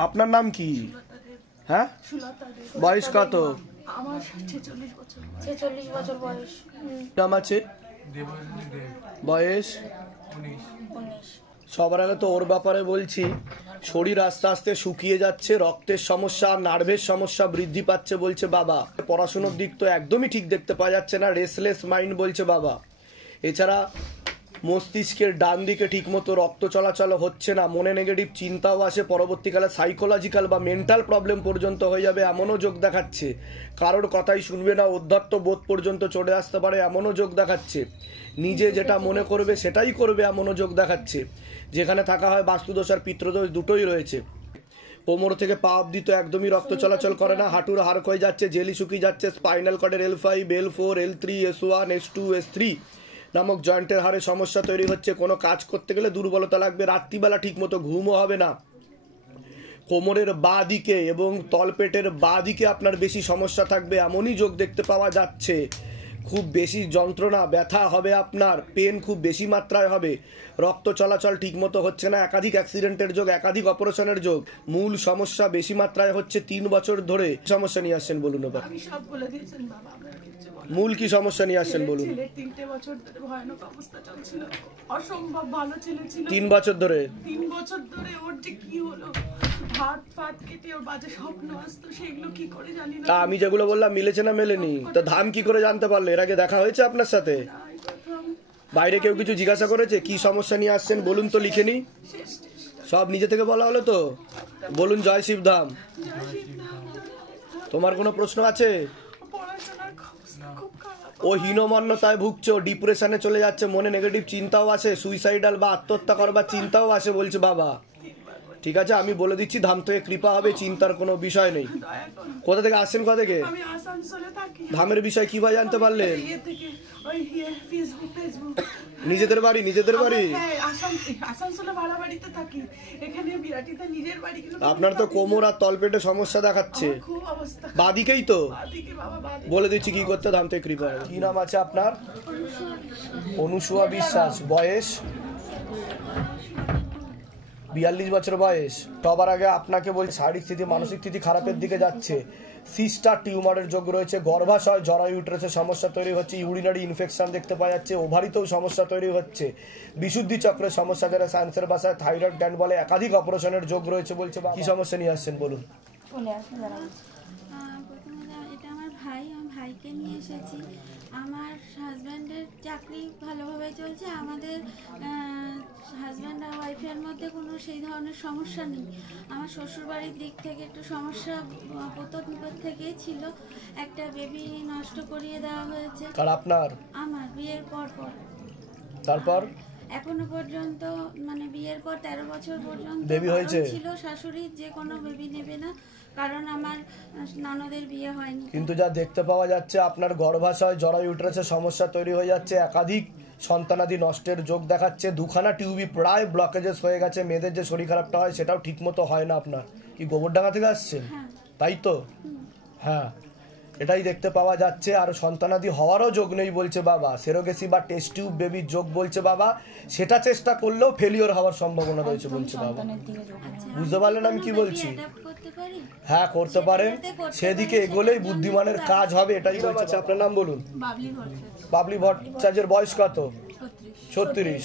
আপনার নাম কি? হ্যাঁ, বয়স কত? আমার 46 বছর বয়স। নাম আছে? বয়স 19। সবার আগে তো ওর ব্যাপারে বলছি, শরীর আস্তে আস্তে শুকিয়ে যাচ্ছে, রক্তের সমস্যা, নার্ভের সমস্যা বৃদ্ধি পাচ্ছে বলছে বাবা। পড়াশোনার দিক তো একদমই ঠিক দেখতে পাওয়া যাচ্ছে না, রেসলেস মাইন্ড বলছে বাবা। এছাড়া মস্তিষ্কের ডান দিকে ঠিকমতো রক্ত চলাচল হচ্ছে না, মনে নেগেটিভ চিন্তাও আসে, পরবর্তীকালে সাইকোলজিক্যাল বা মেন্টাল প্রবলেম পর্যন্ত হয়ে যাবে এমনও যোগ দেখাচ্ছে। কারোর কথাই শুনবে না, অধ্যত্ত বোধ পর্যন্ত চলে আসতে পারে এমনও যোগ দেখাচ্ছে। নিজে যেটা মনে করবে সেটাই করবে এমনও যোগ দেখাচ্ছে। যেখানে থাকা হয় বাস্তুদোষ আর পিতৃদোষ দুটোই রয়েছে। কোমর থেকে পা অবধি তো একদমই রক্ত চলাচল করে না, হাঁটুর হাড় ক্ষয়ে যাচ্ছে, জেলি শুকিয়ে যাচ্ছে, spinal কর্ডের L5, L4, L3, S1, S2, S3 নামক জয়েন্টের হাড়ে সমস্যা তৈরি হচ্ছে। কোনো কাজ করতে গেলে দুর্বলতা লাগবে, রাত্রিবেলা ঠিকমতো ঘুমও হবে না। কোমরের বাঁ দিকে এবং তলপেটের বাঁ দিকে আপনার বেশি সমস্যা থাকবে এমনই যোগ দেখতে পাওয়া যাচ্ছে। খুব বেশি যন্ত্রণা ব্যথা হবে, আপনার পেন খুব বেশি মাত্রায় হবে, রক্ত চলাচল ঠিকমতো হচ্ছে না, একাধিক অ্যাক্সিডেন্টের যোগ, একাধিক অপারেশনের যোগ। মূল সমস্যা বেশি মাত্রায় হচ্ছে 3 বছর ধরে। সমস্যা নিয়ে আসছেন বলুন এবার। আমি সব বলে দিয়েছেন বাবা, আমার কিছু বলার নেই। মূল কি সমস্যা নিয়ে আসছেন বলুন। ছেলের 3টে বছর ধরে ভয়ানক অবস্থা চলছিল, অসম্ভব ভালো ছেলে ছিল। 3 বছর ধরে? 3 বছর ধরে ওর যে কি হলো, হাত ফাত কেটে ওর বাজে স্বপ্ন আসতো, সেগুলো কি করে জানি না। তা আমি যেগুলো বললাম মিলেছে না মেলেনি? তা ধাম কি করে জানতে পারলে? এর আগে দেখা হয়েছে আপনার সাথে? বাইরে কেউ কিছু জিজ্ঞাসা করেছে কি সমস্যা নিয়ে আসছেন বলুন তো, লিখে নি। সব নিজে থেকে বলা হলো তো? বলুন জয় শিবধাম। তোমার কোনো প্রশ্ন আছে? ও হীনমন্যতায় ভুগছে, ডিপ্রেশনে চলে যাচ্ছে, মনে নেগেটিভ চিন্তাও আসে, সুইসাইডাল বা আত্মহত্যা করবার চিন্তাও আসে বলছে বাবা। ঠিক আছে, আমি বলে দিচ্ছি, ধাম থেকে কৃপা হবে, চিন্তার কোনো বিষয় নেই। কোথা থেকে আসছেন? কোথা থেকে? আমি আসানসোলে থাকি। ধামের বিষয় কিভাবে জানতে পারলেন? ফেসবুক। নিজেদের বাড়ি? নিজেদের বাড়ি? হ্যাঁ, আসানসোলে ভাড়া বাড়িতে থাকি, এখানে বিরাটিতে নিজের বাড়ি। আপনার তো কোমর আর তলপেটে সমস্যা দেখাচ্ছে, খুব অবস্থা। বাদিকেই তো? বাদিকে বাবা, বাদিকে। বলে দিচ্ছি কি করতে, ধাম থেকে কৃপা হবে। কি নাম আছে আপনার? অনুসুয়া বিশ্বাস। বয়স? 42 বছর বয়স। সবার আগে আপনাকে বলছি, শারীরিক স্থিতি মানসিক স্থিতি খারাপের দিকে যাচ্ছে, সিস্টার টিউমারের যোগ রয়েছে, গর্ভাশয় জরায়ু ইউটেরাসের সমস্যা তৈরি হচ্ছে, ইউরিনারি ইনফেকশন দেখতে পাওয়া যাচ্ছে, ওভারিতেও সমস্যা তৈরি হচ্ছে, বিশুদ্ধি চক্রের সমস্যা, যারা সায়েন্সের ভাষায় থাইরয়েড গ্ল্যান্ড বলে, একাধিক অপারেশনের যোগ রয়েছে বলছে। কি সমস্যা নিয়ে আসছেন বলুন। এটা আমার ভাই, আমার ভাইকে নিয়ে এসেছি। আমার হাজব্যান্ডের চাকরি ভালোভাবে চলছে, আমাদের হাজব্যান্ড আর ওয়াইফের মধ্যে কোনো সেই ধরনের সমস্যা নেই। আমার শ্বশুরবাড়ির দিক থেকে একটু সমস্যা প্রথম থেকেই ছিল, একটা বেবি নষ্ট করিয়ে দেওয়া হয়েছে। আর আপনার? আমার বিয়ের পর। তারপর এখনো পর্যন্ত মানে বিয়ের পর 13 বছর পর্যন্ত বেবি হয়েছে ছিল শাশুড়ি যে কোনো বেবি নেবে না, কারণ আমার ননদের বিয়ে হয়নি। কিন্তু যা দেখতে পাওয়া যাচ্ছে, আপনার গর্ভাশয় জরায়ু ইউটেরাসের সমস্যা তৈরি হয়ে যাচ্ছে, একাধিক সন্তানাদি নষ্টের যোগ দেখাচ্ছে, 2খানা টিউবই প্রায় ব্লকেজেস হয়ে গেছে, মেয়েদের যে শরীর খারাপটা হয় সেটাও ঠিকমতো হয় না। আপনার কি গোবরডাঙ্গা থেকে আসছেন? তাই তো? হ্যাঁ, এটাই দেখতে পাওয়া যাচ্ছে। আর সন্তানাদি হওয়ারও যোগ নেই বলছে বাবা, সেরোগেসি বা টেস্ট টিউব বেবির যোগ বলছে বাবা, সেটা চেষ্টা করলেও ফেলিওর হওয়ার সম্ভাবনা রয়েছে বলছে বাবা। বুঝতে পারলেন আমি কি বলছি? হ্যাঁ, করতে পারেন, সেদিকে এগোলেই বুদ্ধিমানের কাজ হবে, এটাই বলছে। আপনার নাম বলুন। বাবলি ভট্টাচার্যের বয়স কত? 36।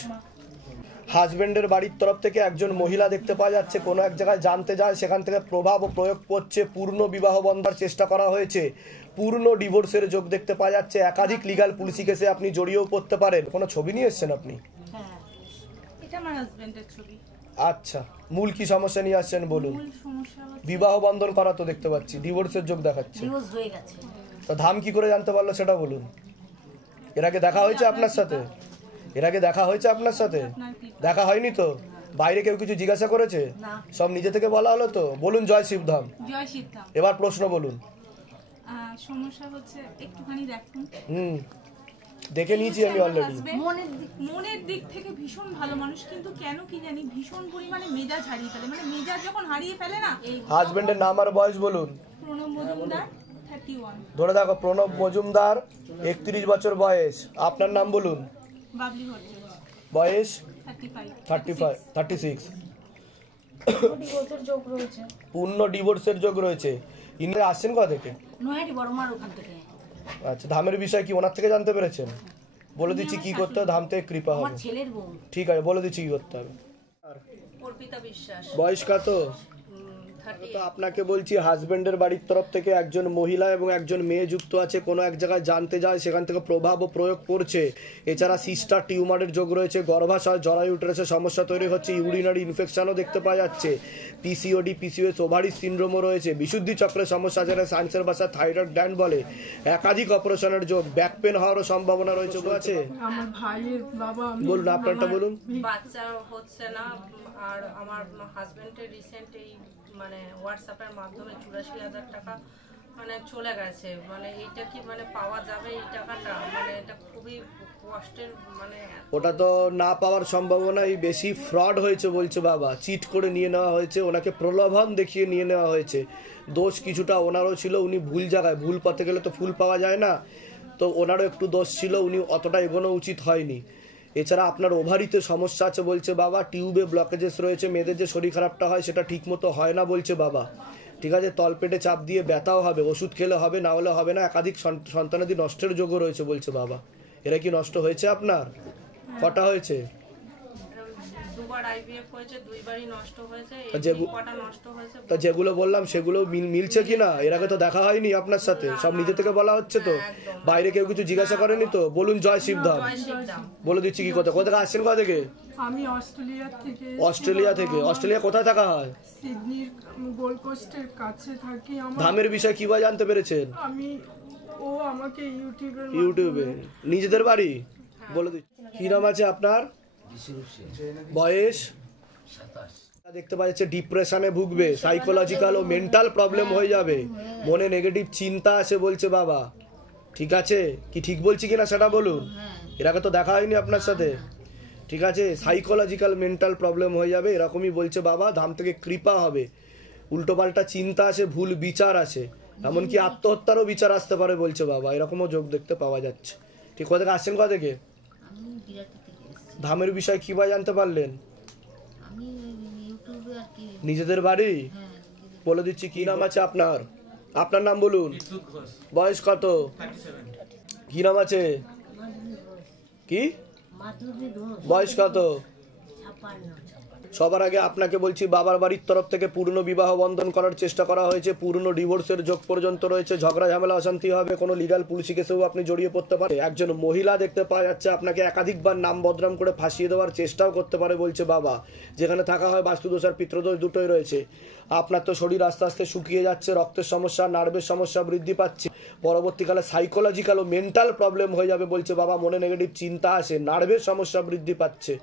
হাজবেন্ডের বাড়ির তরফ থেকে একজন মহিলা দেখতে পাওয়া যাচ্ছে, কোনো এক জায়গায় জানতে যায়, সেখান থেকে প্রভাব ও প্রয়োগ করছে, পূর্ণ বিবাহ বন্ধের চেষ্টা করা হয়েছে, পূর্ণ ডিভোর্সের যোগ দেখতে পাওয়া যাচ্ছে, একাধিক লিগাল পুলিশি কেসে আপনি জড়িয়েও পড়তে পারেন। কোনো ছবি নিয়ে এসছেন আপনি? হ্যাঁ, এটা আমার হাজবেন্ডের ছবি। আচ্ছা, মূল কি সমস্যা নিয়ে আসছেন বলুন। বিবাহ বন্ধন করা তো দেখতে পাচ্ছি, ডিভোর্সের যোগ দেখাচ্ছে, ডিভোর্স হয়ে গেছে। তো ধাম কি করে জানতে পারলো সেটা বলুন। এর আগে দেখা হয়েছে আপনার সাথে? এর আগে দেখা হয়েছে আপনার সাথে? দেখা হয়নি তো? বাইরে কেউ কিছু জিজ্ঞাসা করেছে? সব নিজে থেকে বলা হলো তো? বলুন জয় শিবধাম। জয় শিবধাম। এবার প্রশ্ন বলুন। সমস্যা হচ্ছে একটুখানি দেখুন। দেখে নিয়েছি আমি অলরেডি। মনের দিক থেকে ভীষণ ভালো মানুষ, কিন্তু কেন কি জানি ভীষণ পরিমাণে মেজাজ হারিয়ে ফেলে, মানে মেজাজ যখন হারিয়ে ফেলে না। হাজবেন্ডের নাম আর বয়স বলুন। প্রণব মজুমদার 31। ধরে দেখো, প্রণব মজুমদার 31 বছর বয়স। আপনার নাম বলুন। বাবলি ভট্টাচার্য। বয়স 36। ডিভোর্সের যোগ রয়েছে। পূর্ণ ডিভোর্সের যোগ রয়েছে। ইনি আসছেন কোথা থেকে? নয়াটি বড়মার ওখান থেকে। আচ্ছা, ধামের বিষয় কি ওনার থেকে জানতে পেরেছেন? বলে দিচ্ছি কি করতে হবে, ধাম থেকে কৃপা আমার হবে। ছেলের বউ। ঠিক আছে, বলে দিচ্ছি কি করতে হবে। অর্পিতা বিশ্বাস, বয়স কত? তো আপনাকে বলছি, হাজবেন্ডের বাড়ির তরফ থেকে একজন মহিলা এবং একজন মেয়ে যুক্ত আছে, কোনো এক জায়গায় জানতে যায়, সেখান থেকে প্রভাব ও প্রয়োগ করছে। এছাড়া সিস্টার টিউমারের যোগ রয়েছে, গর্ভাশয় জরায়ু ইউটেরাসের সমস্যা তৈরি হচ্ছে, ইউরিনারি ইনফেকশনও দেখতে পাওয়া যাচ্ছে, পিসিওডি পিসিওএস ওভারি সিনড্রোমও রয়েছে, বিশুদ্ধি চক্রের সমস্যা, যেটা সায়েন্সের ভাষা থাইরয়েড গ্ল্যান্ড বলে, একাধিক অপারেশনের যোগ, ব্যাক পেন হওয়ারও সম্ভাবনা রয়েছে। আছে আমার ভাইয়ের বাবা, বলুন, আপনারটা বলুন। বাচ্চা হচ্ছে না, আর আমার হাজবেন্ডের রিসেন্ট এই মানে হোয়াটসঅ্যাপের মাধ্যমে 84,000 টাকা মানে চলে গেছে। মানে এইটা কি মানে পাওয়া যাবে এই টাকাটা? মানে এটা খুবই কষ্টের। মানে ওটা তো না পাওয়ার সম্ভাবনাই বেশি। ফ্রড হয়েছে বলছে বাবা, চিট করে নিয়ে নেওয়া হয়েছে, ওনাকে প্রলোভন দেখিয়ে নিয়ে নেওয়া হয়েছে। দোষ কিছুটা ওনারও ছিল, উনি ভুল জায়গায়, ভুল পথে গেলে তো ফুল পাওয়া যায় না, তো ওনারও একটু দোষ ছিল, উনি অতটা এগোনো উচিত হয়নি। এছাড়া আপনার ওভারিতে সমস্যা আছে বলছে বাবা, টিউবে ব্লকেজেস রয়েছে, মেয়েদের যে শরীর খারাপটা হয় সেটা ঠিক মতো হয় না বলছে বাবা। ঠিক আছে, তলপেটে চাপ দিয়ে ব্যথাও হবে, ওষুধ খেলে হবে, না হলে হবে না, একাধিক সন্তানাদি নষ্টের যোগও রয়েছে বলছে বাবা। এরা কি নষ্ট হয়েছে আপনার? কটা হয়েছে? দুবার আইভিএফ হয়েছে, দুইবারই নষ্ট হয়েছে, কটা নষ্ট হয়েছে। তা যেগুলো বললাম সেগুলো মিলছে কিনা? এর আগে তো দেখা হয়নি আপনার সাথে, সব নিজে থেকে বলা হচ্ছে তো, বাইরে কেউ কিছু জিজ্ঞাসা করেনি তো? বলুন জয় শিবধাম। বলে দিচ্ছি কি কথা। কোথা থেকে আসছেন? কোথা থেকে? আমি অস্ট্রেলিয়া থেকে। অস্ট্রেলিয়া থেকে? অস্ট্রেলিয়া কোথায় থাকা হয়? সিডনির গোল্ড কোস্টের কাছে থাকি। আমার ধামের বিষয় কিভাবে জানতে পেরেছেন? আমি ও আমাকে ইউটিউবে। নিজেদের বাড়ি? বলে দিচ্ছি। কি নাম আছে আপনার? বয়স? দেখতে পাওয়া যাচ্ছে ডিপ্রেশনে ভুগবে, সাইকোলজিক্যাল ও মেন্টাল প্রবলেম হয়ে যাবে, মনে নেগেটিভ চিন্তা আসে বলছে বাবা। ঠিক আছে, কি ঠিক বলছি কিনা সেটা বলুন। এর আগে তো দেখা হয়নি আপনার সাথে। ঠিক আছে, সাইকোলজিক্যাল মেন্টাল প্রবলেম হয়ে যাবে, এরকমই বলছে বাবা। ধাম থেকে কৃপা হবে, উল্টোপাল্টা চিন্তা আসে, ভুল বিচার আসে, এমনকি আত্মহত্যারও বিচার আসতে পারে বলছে বাবা। এরকমও যোগ দেখতে পাওয়া যাচ্ছে। ঠিক কোথা থেকে আসছেন? কোথা থেকে? ধামের বিষয় কিভাবে জানতে পারলেন? নিজেদের বাড়ি? বলে দিচ্ছি। কি নাম আছে আপনার? আপনার নাম বলুন। বয়স কত? কি নাম আছে? কি বয়স কত? সবার আগে আপনাকে বলছি, বাবার বাড়ির তরফ থেকে পূর্ণ বিবাহ বন্ধন করার চেষ্টা করা হয়েছে, পূর্ণ ডিভোর্সের যোগ পর্যন্ত রয়েছে, ঝগড়া ঝামেলা অশান্তি হবে, কোনো লিগাল পুলিশি কেসেও আপনি জড়িয়ে পড়তে পারেন। একজন মহিলা দেখতে পাওয়া যাচ্ছে, আপনাকে একাধিকবার নাম বদনাম করে ফাঁসিয়ে দেওয়ার চেষ্টাও করতে পারে বলছে বাবা। যেখানে থাকা হয় বাস্তুদোষ আর পিতৃদোষ দুটোই রয়েছে। আপনার তো শরীর আস্তে আস্তে শুকিয়ে যাচ্ছে, রক্তের সমস্যা, নার্ভের সমস্যা বৃদ্ধি পাচ্ছে, পরবর্তীকালে সাইকোলজিক্যাল ও মেন্টাল প্রবলেম হয়ে যাবে বলছে বাবা। মনে নেগেটিভ চিন্তা আসে, নার্ভের সমস্যা বৃদ্ধি পাচ্ছে,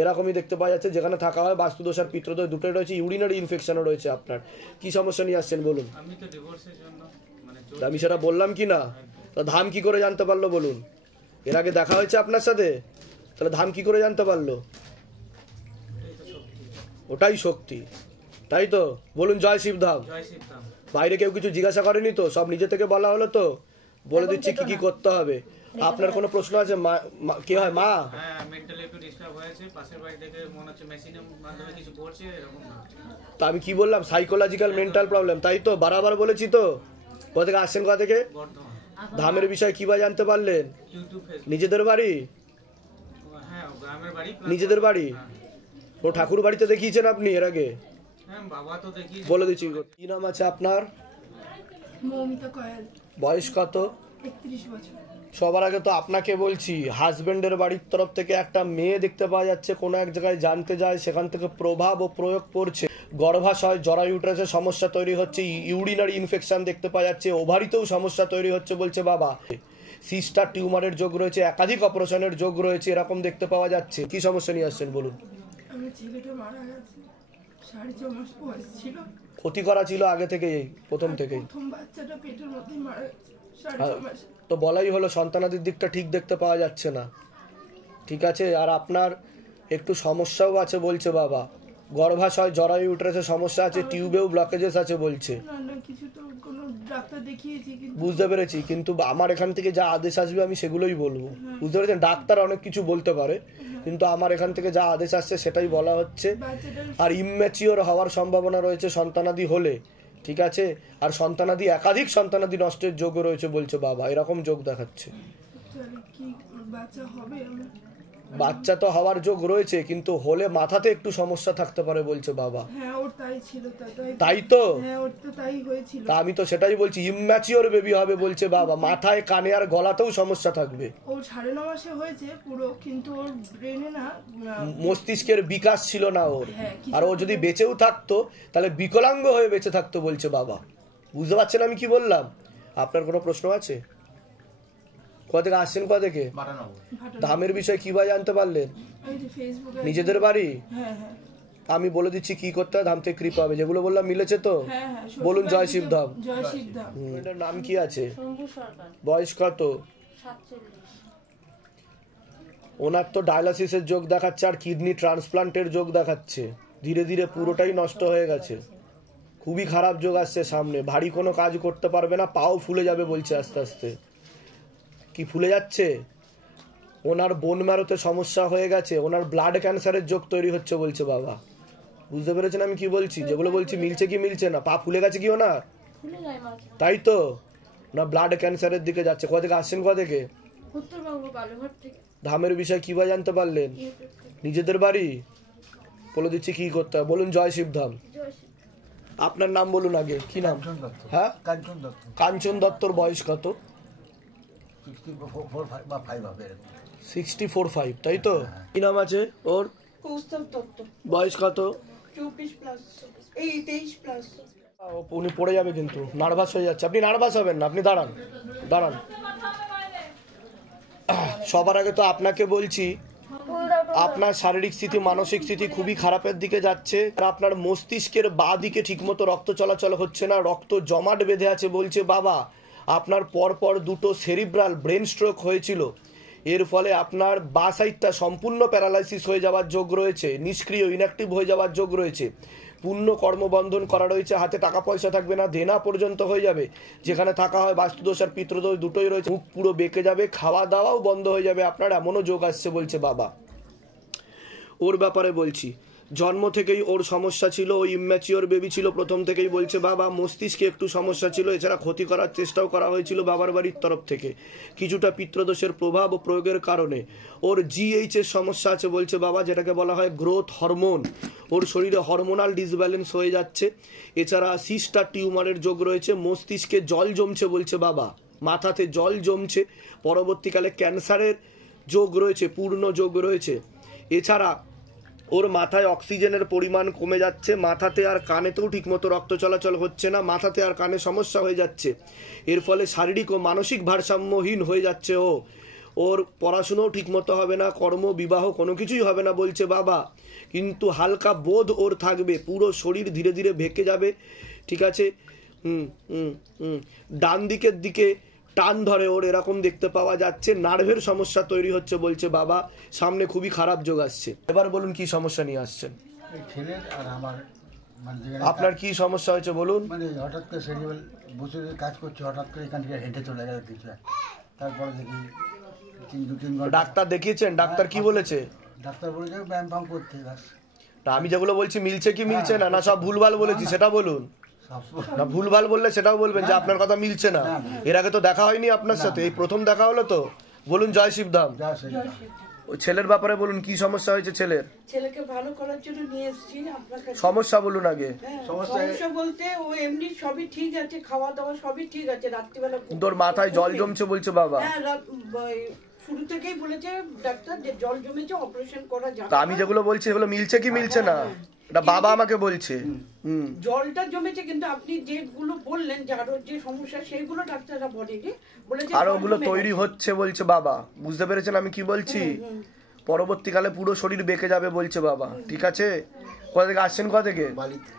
এরকমই দেখতে পাওয়া যাচ্ছে। যেখানে থাকা হয় বাস্তুদোষ আর পিতৃদোষ দুটোই রয়েছে, ইউরিনারি ইনফেকশনও রয়েছে। আপনার কি সমস্যা নিয়ে আসছেন বলুন। আমি তো ডিভোর্সের জন্য আমি সেটা বললাম কি না? তো ধাম কি করে জানতে পারলো বলুন? এর আগে দেখা হয়েছে আপনার সাথে, তাহলে ধাম কি করে জানতে পারলো? ওটাই শক্তি, তাই তো? বলুন জয় শিবধাম। বাইরে কেউ কিছু জিজ্ঞাসা করেনি তো, সব নিজে থেকে বলা হলো তো? বলে দিচ্ছি কি কি করতে হবে। আপনার কোনো প্রশ্ন আছে? কি হয় মা? হ্যাঁ, মেন্টালি একটু ডিস্টার্ব হয়েছে, পাশের বাড়ি থেকে মনে হচ্ছে মেশিনের মাধ্যমে কিছু করছে, এরকম না। তা আমি কি বললাম? সাইকোলজিক্যাল মেন্টাল প্রবলেম, তাই তো? বারবার বলেছি তো। কোথা থেকে আসছেন? কোথা থেকে? ধামের বিষয় কিভাবে জানতে পারলেন? নিজেদের বাড়ি? হ্যাঁ, গ্রামের বাড়ি। নিজেদের বাড়ি? ও ঠাকুর বাড়িতে দেখিয়েছেন আপনি এর আগে? হ্যাঁ, বাবা তো দেখি। বলে দিচ্ছি। কি নাম আছে আপনার? মৌমিতা কয়াল। বয়স কত? 31 বছর। সবার আগে তো আপনাকে বলছি, হাজবেন্ডের বাড়ির তরফ থেকে একটা মেয়ে দেখতে পাওয়া যাচ্ছে, কোনো এক জায়গায় জানতে যায়, সেখান থেকে প্রভাব ও প্রয়োগ করছে, গর্ভাশয় জরায়ু ইউটেরাসের সমস্যা তৈরি হচ্ছে, ইউরিনারি ইনফেকশন দেখতে পাওয়া যাচ্ছে, ওভারিতেও সমস্যা তৈরি হচ্ছে বলছে বাবা। সিস্টার টিউমারের যোগ রয়েছে, একাধিক অপারেশনের যোগ রয়েছে, এরকম দেখতে পাওয়া যাচ্ছে। কি সমস্যা নিয়ে আসছেন বলুন। আমার ছেলেটা মারা গেছে, 4.5 মাস বয়স ছিল। ক্ষতি করা ছিল আগে থেকেই, প্রথম থেকেই? প্রথম বাচ্চাটা পেটের মধ্যে মারা গেছে 4.5 মাস। তো বলাই হলো, সন্তানাদির দিকটা ঠিক দেখতে পাওয়া যাচ্ছে না। ঠিক আছে, আর আপনার একটু সমস্যাও আছে বলছে বাবা, গর্ভাশয় জরায়ু ইউটেরাসের সমস্যা আছে, টিউবেও ব্লকেজেস আছে বলছে। না না, কিছু তো কোনো ডাক্তার দেখিয়েছি কিন্তু বুঝতে পেরেছি, কিন্তু আমার এখান থেকে যা আদেশ আসবে আমি সেগুলোই বলবো। বুঝতে পেরেছেন, ডাক্তার অনেক কিছু বলতে পারে, কিন্তু আমার এখান থেকে যা আদেশ আসছে সেটাই বলা হচ্ছে। বাচ্চাটার আর ইম্যাচিওর হওয়ার সম্ভাবনা রয়েছে সন্তানাদি হলে, ঠিক আছে, আর সন্তানাদি একাধিক সন্তানাদি নষ্টের যোগও রয়েছে বলছে বাবা, এরকম যোগ দেখাচ্ছে। তাহলে কি বাচ্চা হবে আমার? বাচ্চা তো হওয়ার যোগ রয়েছে, কিন্তু হলে মাথাতে একটু সমস্যা থাকতে পারে বলছে বাবা। হ্যাঁ ওর তাই ছিল, তাই তো, হ্যাঁ ওর তো তাই হয়েছিল। তা আমি তো সেটাই বলছি, ইম্যাচিওর বেবি হবে বলছে বাবা, মাথায় কানে আর গলাতেও সমস্যা থাকবে। ও 9.5 মাসে হয়েছে পুরো, কিন্তু ওর ব্রেনে না মস্তিষ্কের বিকাশ ছিল না ওর, হ্যাঁ, কিছু আর ও যদি বেঁচেও থাকতো তাহলে বিকলাঙ্গ হয়ে বেঁচে থাকতো বলছে বাবা। বুঝতে পারছেন আমি কি বললাম? আপনার কোনো প্রশ্ন আছে? কোথা থেকে আসছেন, কোথা থেকে? ধামের বিষয়ে কি ভাই জানতে পারলেন? এই যে ফেসবুকে নিজেদের বাড়ি? হ্যাঁ হ্যাঁ আমি বলে দিচ্ছি কি করতে হয়, ধাম থেকে কৃপা হবে। যেগুলো বললাম মিলেছে তো? হ্যাঁ হ্যাঁ বলুন জয় শিবধাম। জয় শিবধাম। এটার নাম কি আছে? শম্ভু সরকার, বয়স কত? 47। ওনার তো ডায়ালিসিসের যোগ দেখাচ্ছে আর কিডনি ট্রান্সপ্লান্টের যোগ দেখাচ্ছে। ধীরে ধীরে পুরোটাই নষ্ট হয়ে গেছে, খুবই খারাপ যোগ আসছে সামনে। ভারী কোনো কাজ করতে পারবে না, পাও ফুলে যাবে বলছে আস্তে আস্তে। কি ফুলে যাচ্ছে? ওনার বোন ম্যারোতে সমস্যা হয়ে গেছে, ওনার ব্লাড ক্যান্সারের যোগ তৈরি হচ্ছে বলছে বাবা। বুঝতে পেরেছেন আমি কি বলছি? যেগুলো বলছি মিলছে কি মিলছে না? পা ফুলে গেছে কি ওনার? খুলে যায় মাঝে। তাই তো, না ব্লাড ক্যান্সারের দিকে যাচ্ছে। কোথা থেকে আসছেন, কোথা থেকে? উত্তরবঙ্গ বালুঘাট থেকে। ধামের বিষয় কিভাবে জানতে পারলেন? নিজেদের বাড়ি? বলে দিচ্ছি কি করতে হয়, বলুন জয় শিবধাম। আপনার নাম বলুন আগে, কি নাম? হ্যাঁ, কাঞ্চন দত্ত। কাঞ্চন দত্তর বয়স কত? 64-5 হবে এরকম। 64-5, তাই তো? কি নাম আছে ওর? কৌস্তব দত্ত, বয়স কত? 24+, এই 23+। উনি পড়ে যাবে কিন্তু, নার্ভাস হয়ে যাচ্ছে। আপনি নার্ভাস হবেন না, আপনি দাঁড়ান দাঁড়ান। সবার আগে তো আপনাকে বলছি, আপনার শারীরিক স্থিতি মানসিক স্থিতি খুবই খারাপের দিকে যাচ্ছে। আর আপনার মস্তিষ্কের বাঁ দিকে ঠিকমতো রক্ত চলাচল হচ্ছে না, রক্ত জমাট বেঁধে আছে বলছে বাবা। আপনার পরপর 2টো সেরিব্রাল ব্রেন স্ট্রোক হয়েছিল, এর ফলে আপনার বাঁ সাইডটা সম্পূর্ণ প্যারালাইসিস হয়ে যাওয়ার যোগ রয়েছে, নিষ্ক্রিয় ইনঅ্যাক্টিভ হয়ে যাওয়ার যোগ রয়েছে, পূর্ণ কর্মবন্ধন করা রয়েছে, হাতে টাকা পয়সা থাকবে না, দেনা পর্যন্ত হয়ে যাবে। যেখানে থাকা হয় বাস্তুদোষ আর পিতৃদোষ দুটোই রয়েছে, মুখ পুরো বেঁকে যাবে, খাওয়া দাওয়াও বন্ধ হয়ে যাবে আপনার, এমনও যোগ আসছে বলছে বাবা। ওর ব্যাপারে বলছি, জন্ম থেকেই ওর সমস্যা ছিল, ও ইম্যাচিওর বেবি ছিল প্রথম থেকেই বলছে বাবা। মস্তিষ্কে একটু সমস্যা ছিল, এছাড়া ক্ষতি করার চেষ্টাও করা হয়েছিল বাবার বাড়ির তরফ থেকে, কিছুটা পিতৃদোষের প্রভাব ও প্রয়োগের কারণে। ওর GH এর সমস্যা আছে বলছে বাবা, যেটাকে বলা হয় গ্রোথ হরমোন। ওর শরীরে হরমোনাল ডিসব্যালেন্স হয়ে যাচ্ছে। এছাড়া সিস্টার টিউমারের যোগ রয়েছে, মস্তিষ্কে জল জমছে বলছে বাবা, মাথাতে জল জমছে, পরবর্তীকালে ক্যান্সারের যোগ রয়েছে, পূর্ণ যোগ রয়েছে। এছাড়া ওর মাথায় অক্সিজেনের পরিমাণ কমে যাচ্ছে, মাথাতে আর কানেতেও ঠিকমতো রক্ত চলাচল হচ্ছে না, মাথাতে আর কানে সমস্যা হয়ে যাচ্ছে। এর ফলে শারীরিক ও মানসিক ভারসাম্যহীন হয়ে যাচ্ছে ও। ওর পড়াশুনোও ঠিকমতো হবে না, কর্ম বিবাহ কোনো কিছুই হবে না বলছে বাবা। কিন্তু হালকা বোধ ওর থাকবে, পুরো শরীর ধীরে ধীরে ভেঙে যাবে, ঠিক আছে। ডান দিকের দিকে টান ধরে ওর, এরকম দেখতে পাওয়া যাচ্ছে। নার্ভের সমস্যা তৈরি হচ্ছে বলছে বাবা, সামনে খুবই খারাপ যোগ আসছে। এবার বলুন কি সমস্যা নিয়ে আসছেন? এই ছেলের আর আমার মানে যেখানে আপনার কি সমস্যা হয়েছে বলুন? মানে হঠাৎ করে সেরিয়াল বসে কাজ করছে, হঠাৎ করে এখান থেকে হেঁটে চলে গেল কিছু। তারপরে দেখি 2-3 ঘন্টা ডাক্তার দেখিয়েছেন? ডাক্তার কি বলেছে? ডাক্তার বলেছে ব্যায়াম ফাম করতে। ব্যাস না, আমি যেগুলো বলছি মিলছে কি মিলছে না, না সব ভুলভাল বলেছি সেটা বলুন। সব না ভুলভাল বললে সেটাও বলবেন যে আপনার কথা মিলছে না। এর আগে তো দেখা হয়নি আপনার সাথে, এই প্রথম দেখা হলো তো। বলুন জয় শিবধাম। যা সেই ওই ছেলের ব্যাপারে বলুন, কি সমস্যা হয়েছে ছেলের? ছেলেকে ভালো করার জন্য নিয়ে এসেছি আপনার কাছে। সমস্যা বলুন আগে। সমস্যা বলতে ও এমনি সবই ঠিক আছে, খাওয়া দাওয়া সবই ঠিক আছে, রাত্রিবেলা তোর মাথায় জল জমছে বলছে বাবা। হ্যাঁ শুরু থেকেই বলেছে ডাক্তার যে জল জমেছে, অপারেশন করা যাবে। তা আমি যেগুলো বলছি সেগুলো মিলছে কি মিলছে না, এটা বাবা আমাকে বলছে। জলটা জমেছে, কিন্তু আপনি যেগুলো বললেন যে আরো যে সমস্যা সেইগুলো ডাক্তাররা বলেনি, বলেছে আর ওগুলো তৈরি হচ্ছে বলছে বাবা। বুঝতে পেরেছেন আমি কি বলছি? পরবর্তীকালে পুরো শরীর বেঁকে যাবে বলছে বাবা, ঠিক আছে। কোথা থেকে আসছেন, কোথা থেকে? বালিতে।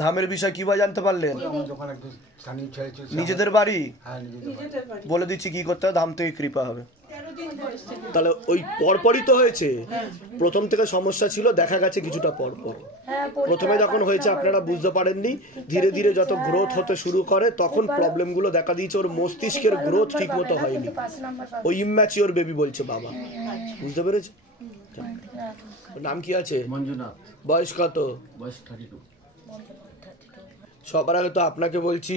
ধামের বিষয় কিভাবে জানতে পারলেন? আমার যখন একটু স্থানীয় ছেলে ছিল। নিজেদের বাড়ি? হ্যাঁ নিজেদের বাড়ি। নিজেদের বাড়ি। বলে দিচ্ছি কি করতে হয়, ধাম থেকে কৃপা হবে। 13 দিন বয়সে। তাহলে ওই পরপরই তো হয়েছে, প্রথম থেকে সমস্যা ছিল, দেখা গেছে কিছুটা পরপর। প্রথমে যখন হয়েছে আপনারা বুঝতে পারেননি, ধীরে ধীরে যত গ্রোথ হতে শুরু করে তখন প্রবলেমগুলো দেখা দিয়েছে। ওর মস্তিষ্কের গ্রোথ ঠিক মতো হয়নি, ওই ইম্যাচিওর বেবি বলছে বাবা, বুঝতে পেরেছে? নাম কি আছে? মঞ্জুনাথ। বয়স কত? বয়স 32। সবার আগে তো আপনাকে বলছি,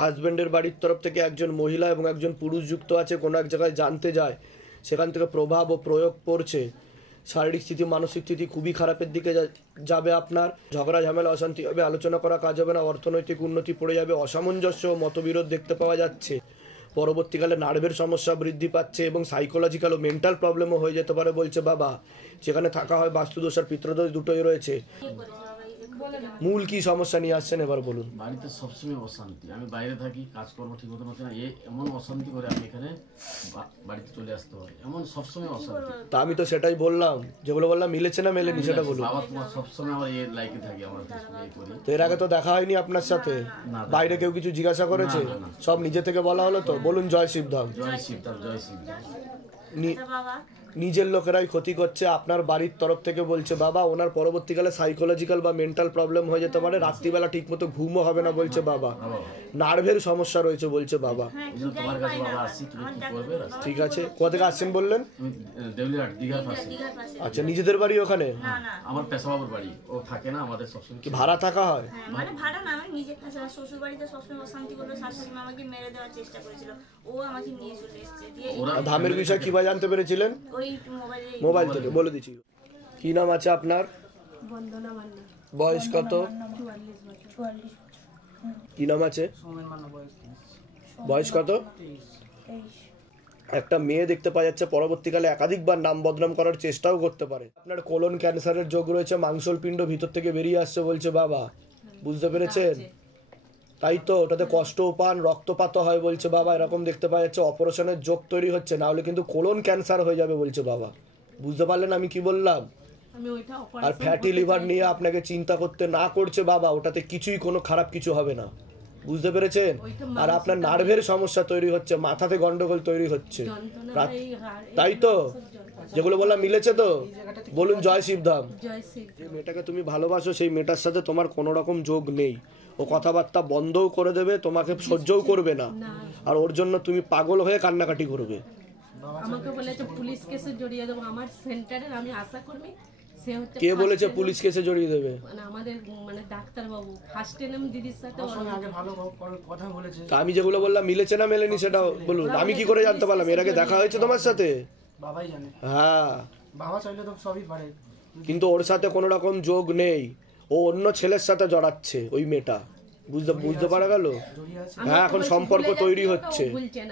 হাজবেন্ডের বাড়ির তরফ থেকে একজন মহিলা এবং একজন পুরুষ যুক্ত আছে, কোনো এক জায়গায় জানতে যায়, সেখান থেকে প্রভাব ও প্রয়োগ পড়ছে। শারীরিক স্থিতি, মানসিক স্থিতি খুবই খারাপের দিকে যাবে আপনার। ঝগড়া ঝামেলা, অশান্তি হবে, আলোচনা করা কাজ হবে না, অর্থনৈতিক উন্নতি পড়ে যাবে, অসামঞ্জস্য ও মতবিরোধ দেখতে পাওয়া যাচ্ছে। পরবর্তীকালে নার্ভের সমস্যা বৃদ্ধি পাচ্ছে এবং সাইকোলজিক্যাল ও মেন্টাল প্রবলেমও হয়ে যেতে পারে বলছে বাবা। সেখানে থাকা হয় বাস্তুদোষ আর পিতৃদোষ দুটোই রয়েছে। মূল কি সমস্যা নিয়ে আসছেন এবার বলুন? বাড়িতে সবসময় অশান্তি, আমি বাইরে থাকি, কাজকর্ম ঠিক মতো হচ্ছে না, এমন অশান্তি করে আমি এখানে বাড়িতে চলে আসতে হয়, এমন সবসময় অশান্তি। তা আমি তো সেটাই বললাম, যেগুলো বললাম মিলেছে না মেলেনি সেটা বলুন। বাবা তোমার সবসময় আমার লাইকে থাকি, আমার করি। তো এর আগে তো দেখা হয়নি আপনার সাথে, বাইরে কেউ কিছু জিজ্ঞাসা করেছে? সব নিজে থেকে বলা হলো তো? বলুন জয় শিবধাম। জয় শিবধাম, জয় শিবধাম। নিজের লোকেরাই ক্ষতি করছে, আপনার বাড়ির তরফ থেকে বলছে বাবা। ওনার পরবর্তীকালে সাইকোলজিক্যাল বা মেন্টাল প্রবলেম হয়ে যেতে পারে, রাত্রিবেলা ঠিক মতো ঘুমও হবে না বলছে বাবা, নার্ভের সমস্যা রয়েছে বলছে বাবা। তোমার কাছে বাবা আসছি, তুমি কি করবে? ঠিক আছে, কোথা থেকে আসছেন বললেন? দেউলিহাট, দীঘার পাশে। আচ্ছা, নিজেদের বাড়ি ওখানে? আমার পেশাবাবুর বাড়ি, ও থাকে না, আমাদের সবসময় কি ভাড়া থাকা হয়? মানে ভাড়া না, আমার নিজের কাছে। শ্বশুর বাড়িতে সবসময় অশান্তি করলো, শাশুড়ি মা আমাকে মেরে দেওয়ার চেষ্টা করেছিল, ও আমাকে নিয়ে চলে এসেছে। ধামের বিষয় কিভাবে জানতে পেরেছিলেন? ওই মোবাইল থেকে। বলে দিচ্ছি, কি নাম আছে আপনার? বন্দনা মান্না। বয়স কত? 44। কি নাম আছে? বয়স কত? একটা মেয়ে দেখতে পাওয়া যাচ্ছে, পরবর্তীকালে একাধিকবার নাম বদনাম করার চেষ্টাও করতে পারে। আপনার কোলন ক্যান্সারের যোগ রয়েছে, মাংসলপিণ্ড ভিতর থেকে বেরিয়ে আসছে বলছে বাবা, বুঝতে পেরেছেন? তাই তো, ওটাতে কষ্টও পান, রক্তপাত হয় বলছে বাবা, এরকম দেখতে পাওয়া যাচ্ছে। অপারেশনের যোগ তৈরি হচ্ছে, না হলে কিন্তু কোলন ক্যান্সার হয়ে যাবে বলছে বাবা। বুঝতে পারলেন আমি কি বললাম? আর ফ্যাটি লিভার নিয়ে আপনাকে চিন্তা করতে না করছে বাবা, ওটাতে কিছুই কোনো খারাপ কিছু হবে না, বুঝতে পেরেছেন? আর আপনার নার্ভের সমস্যা তৈরি হচ্ছে, মাথাতে গন্ডগোল তৈরি হচ্ছে, তাই তো? যেগুলো বললাম মিলেছে তো? বলুন জয় শিবধাম। যে মেয়েটাকে তুমি ভালোবাসো, সেই মেয়েটার সাথে তোমার কোনো রকম যোগ নেই। ও কথাবার্তা বন্ধও করে দেবে, তোমাকে সহ্যও করবে না, আর ওর জন্য তুমি পাগল হয়ে কান্নাকাটি করবে। আমাকে বলেছে পুলিশ কেসে জড়িয়ে দেবো, আমার সেন্টারের আমি আশা কর্মী। কে বলেছে পুলিশ কেসে জড়িয়ে দেবে? মানে আমাদের মানে ডাক্তার বাবু ফার্স্ট এনএম দিদির সাথে আগে ভালো কথা বলেছে। আমি যেগুলো বললাম মিলেছে না মেলেনি সেটা বলুন। আমি কি করে জানতে পারলাম? এর আগে দেখা হয়েছে তোমার সাথে? বাবাই জানে। হ্যাঁ, বাবা চাইলে তো সবই পারে, কিন্তু ওর সাথে কোনো রকম যোগ নেই, ও অন্য ছেলের সাথে জড়াচ্ছে ওই মেয়েটা, বুঝতে পারা গেল? হ্যাঁ, এখন সম্পর্ক তৈরি হচ্ছে,